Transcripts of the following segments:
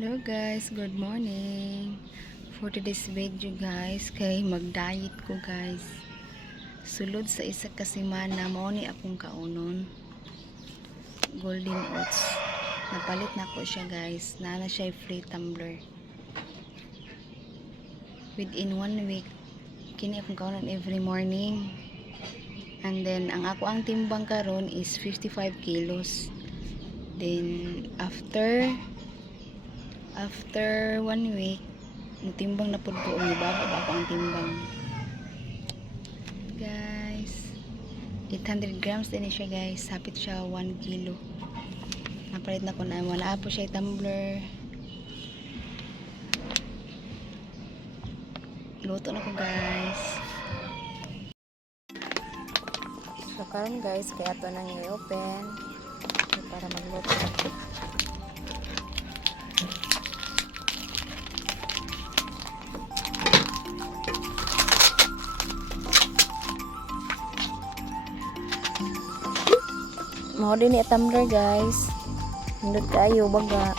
Hello guys, good morning. For today's video guys, kay mag-diet ko guys. Sulod sa isa ka semana mao ni akong kaunon. Golden oats. Napalit na ko siya guys. Nana siya free tumbler. Within 1 week, kini akong kaunon every morning. And then ang ako ang timbang karon is 55 kilos. Then after 1 week, natimbang na po ko ibaba ba ako ang timbang guys. 800 grams din siya guys, sapit siya 1 kilo. Napalit na ko na wala po siya tumbler. Luto na ko guys. So karon guys, kaya ito nang i-open para magluto. Mau din ni tumbler guys. Hindot kayo baga.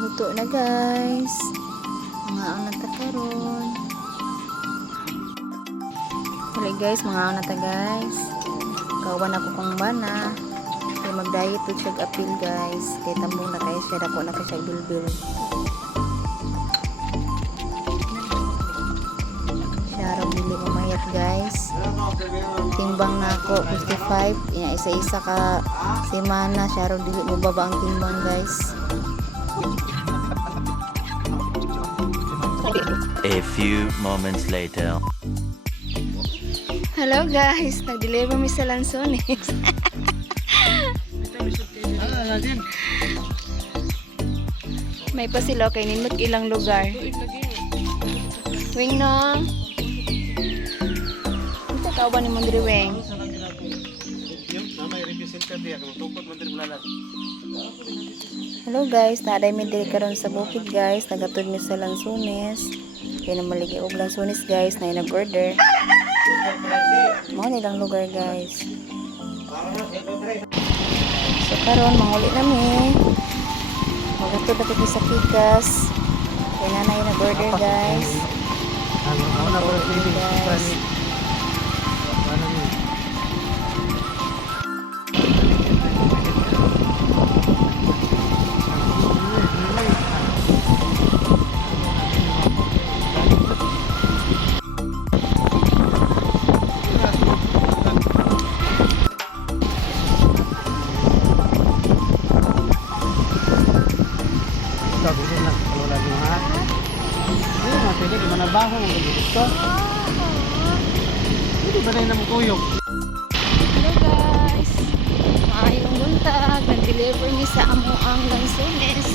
Luto na guys. Mga ang natakaroon. Hali guys, mga ang nata guys. Kawan ako kong bana. Kaya mag-diet to siya apil guys. Kaya tambong na kayo siya. Dako na kayo siya bilbil. Siya raw bili umayat guys. Timbang na ako 55. Isa-isa ka semana. Siya raw dili mo baba ang timbang guys. A few moments later. Hello guys, nag-deliver mi sa Lanzones. May pasilo kay nindot ilang lugar. Wing no. Ito ka ba ni Mondri Wing? Hello guys, naaday mi diri karon sa bukid guys, nagatod mi sa Lanzones. Kaya na maligi og Lanzones guys, na nag-order. Mo nilang lugar guys. So karon manguli na mi. Magatod na kami sa Kikas. Kaya nanay nag-order guys. Guys. Banay na mo kuyog. Hello guys! Maayong buntag. Nag-deliver mi sa amo ang lansones.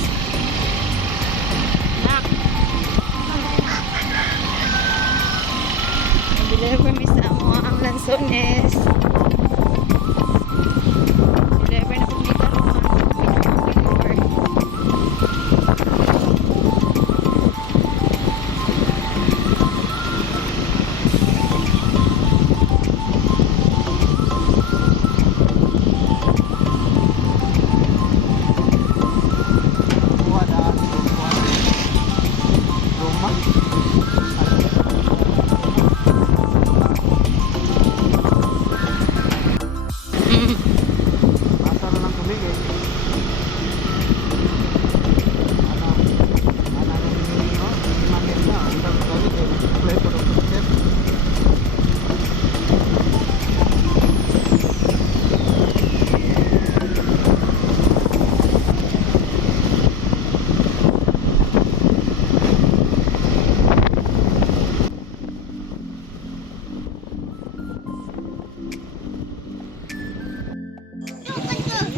Nag-deliver mi sa amo ang lansones. Deliver na po mi karon. Deliver. Kuha daan. Roma. Masa na lang tubig eh. Ano? Ano no? Market na. Utang tubig eh. Play po ng market.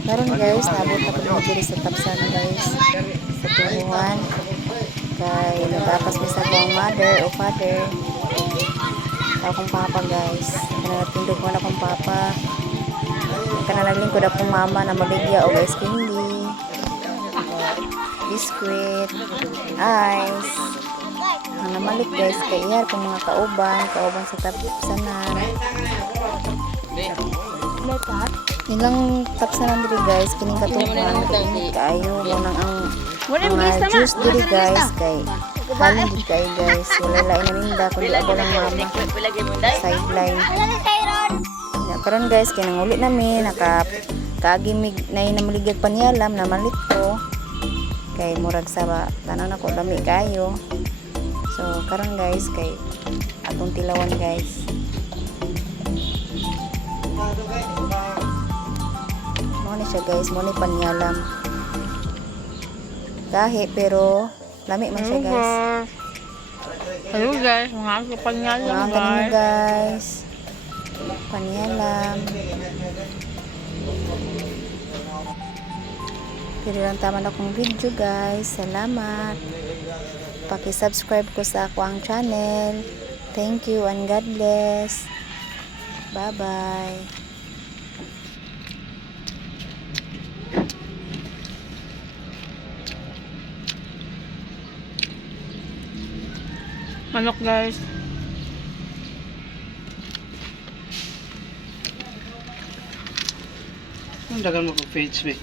Karon guys, naabot na po diri sa Tapsan guys. Sa Tuhuan. Kay nagapas mi sa akong mother o father. Sa akong papa guys. Kanatindog ko na akong papa. Kanalagling ko na akong mama na maligya o guys candy. Biscuit. Ice. Ang namalit guys kay iyar kung mga kauban sa Tapsanan. Nilang Tapsanan diri guys, kining katuhan kaayo mo nang ang mga juice diri guys kay halin diri kay guys, wala lain na ninda kundi ako lang mama sideline. Ya karon guys kay nang uli nami naka kaagimig nay na maligad panyalam na malit ko kay murag sa tanan ako lami kayo. So karon guys kay atong tilawan guys. Mo siya guys, mo ni panyalam. Gahi pero lami man siya guys. Hello guys, mga kapanyalan Mga ganun guys. Panyalam. Pero lang tama na akong video guys. Salamat. Paki-subscribe ko sa ako ang channel. Thank you and God bless. Bye-bye. manok guys. Ang dagan mo page me.